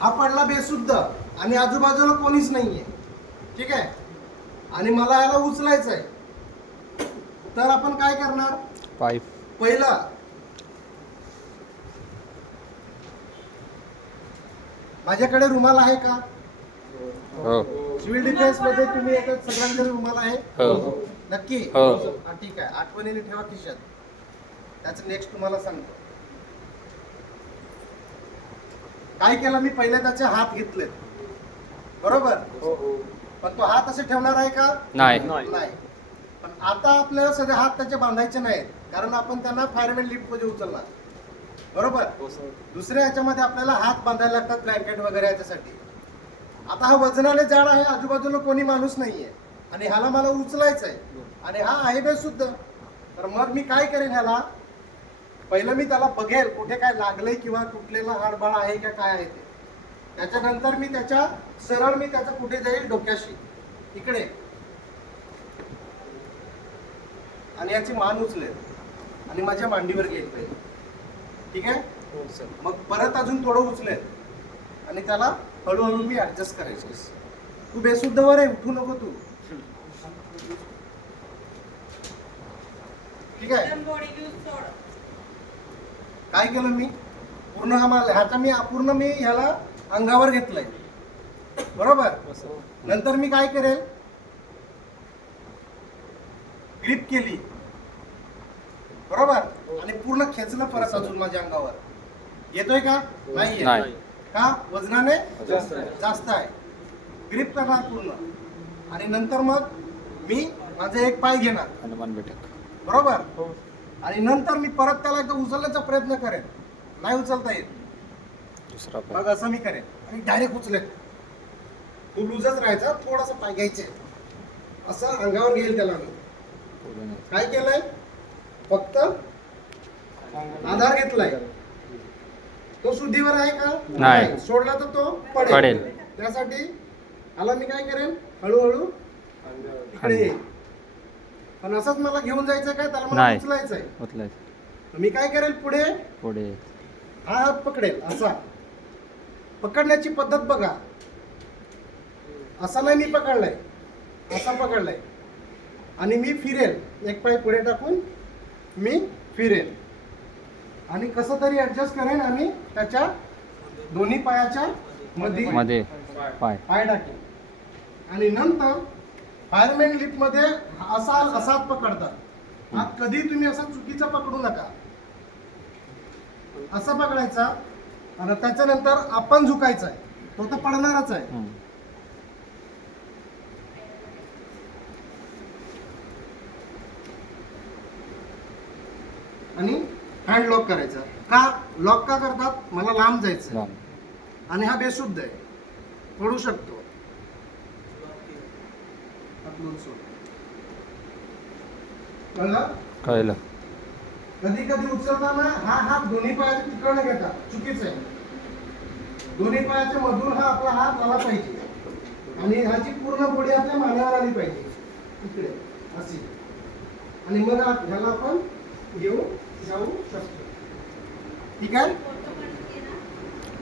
हा पडला बेशुद्ध आणि आजूबाजूला कोणीच नाहीये, ठीक आहे, आणि मला याला उचलायचं आहे. तर आपण काय करणार? पाईप पहिला माझ्याकडे रुमाल आहे का? हो सिव्हिल डिफेन्स मध्ये तुम्ही येतात सगळ्यांकडे रुमाल आहे? हो नक्की? हो. हा, ठीक आहे, आठवणीने ठेवा खिशात. त्याचं नेक्स्ट तुम्हाला सांगतो. काय केलं मी? पहिले त्याचे हात घेतलेत, बरोबर, पण तो हात असे ठेवणार आहे का? नाही. नाही. पण आता आपल्याला सगळे हात त्याचे बांधायचे नाहीत, कारण आपण त्यांना फायरमॅन लिफ्ट मध्ये उचलणार, बरोबर. दुसऱ्या ह्याच्यामध्ये आपल्याला हात बांधायला लागतात, ब्लँकेट वगैरे याच्यासाठी. आता हा वजनाने जाड आहे, आजूबाजूला कोणी माणूस नाहीये, आणि ह्याला मला उचलायचं आहे, आणि हा आहे बेशुद्ध. तर मग मी काय करेन? ह्याला पहिलं मी त्याला बघेल कुठे काय लागलंय किंवा तुटलेला हाडबाळ आहे का काय आहे ते. त्याच्यानंतर मी त्याच्या सरळ मी त्याचा कुठे जाईल? डोक्याशी इकडे, आणि याची मान उचलेल आणि माझ्या मांडीवर घेईल पाहिजे, ठीक आहे. मग परत अजून थोडं उचलेल आणि त्याला हळूहळू मी ऍडजस्ट करायचं. तू बेशुद्ध वर आहे, उठू नको तू, ठीक आहे. काय केलं मी? पूर्ण ह्याचा मी अपूर्ण मी ह्याला अंगावर घेतलंय, बरोबर. नंतर मी काय करेल? ग्रिप केली, बरोबर, आणि पूर्ण खेचलं परत अजून माझ्या अंगावर. येतोय का? नाही. का? वजनाने जास्त आहे. ग्रिप करणार पूर्ण, आणि नंतर मग मी माझा एक पाय घेणार, हनुमान बैठक, बरोबर, आणि नंतर मी परत त्याला एकदा उचलण्याचा प्रयत्न करेन. नाही उचलता येत, दुसरा मग असं मी करेन आणि डायरेक्ट उचलेन. तू लूजच राहायचा, थोडासा पाय घ्यायचे, असं अंगावर घेईल त्याला. मी काय केलंय? फक्त आधार घेतलाय. तो शुद्धीवर आहे का? नाही. सोडला तर तो पडेल. त्यासाठी आला मी काय करेन? हळूहळू इकडे येईल. पण असंच मला घेऊन जायचं काय? त्याला मला उचलायचं आहे. मी काय करेल? पुढे हा हात पकडेल. असा पकडण्याची पद्धत बघा. असा नाही मी पकडलाय, असा पकडलाय, आणि मी फिरेल. एक पाय पुढे टाकून मी फिरेल आणि कसं तरी ऍडजस्ट करेन आणि त्याच्या दोन्ही पायाच्या मध्ये पाय टाकेन. आणि नंतर फायरमॅन लिफ्ट मध्ये असाच पकडतात. हा कधी तुम्ही असा चुकीचा पकडू नका. असा पकडायचा आणि त्याच्यानंतर आपण झुकायचा आहे. तो तर पडणारच आहे. आणि हँड लॉक करायचा. का लॉक का करतात? मला लांब जायचं आणि हा बेशुद्ध आहे, पडू शकतो. कळलं. कधी कधी उचलताना हा हात दोन्ही पायाच्या तिकडनं घेतात, चुकीचं आहे. दोन्ही पायाच्या मधून हा आपला हात आला पाहिजे आणि ह्याची पूर्ण बॉडी आपल्या मानेवर आली पाहिजे, इकडे अशी. आणि मग ह्याला आपण घेऊन जाऊ शकतो, ठीक आहे.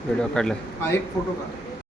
व्हिडिओ काढला. हा एक फोटो काढ.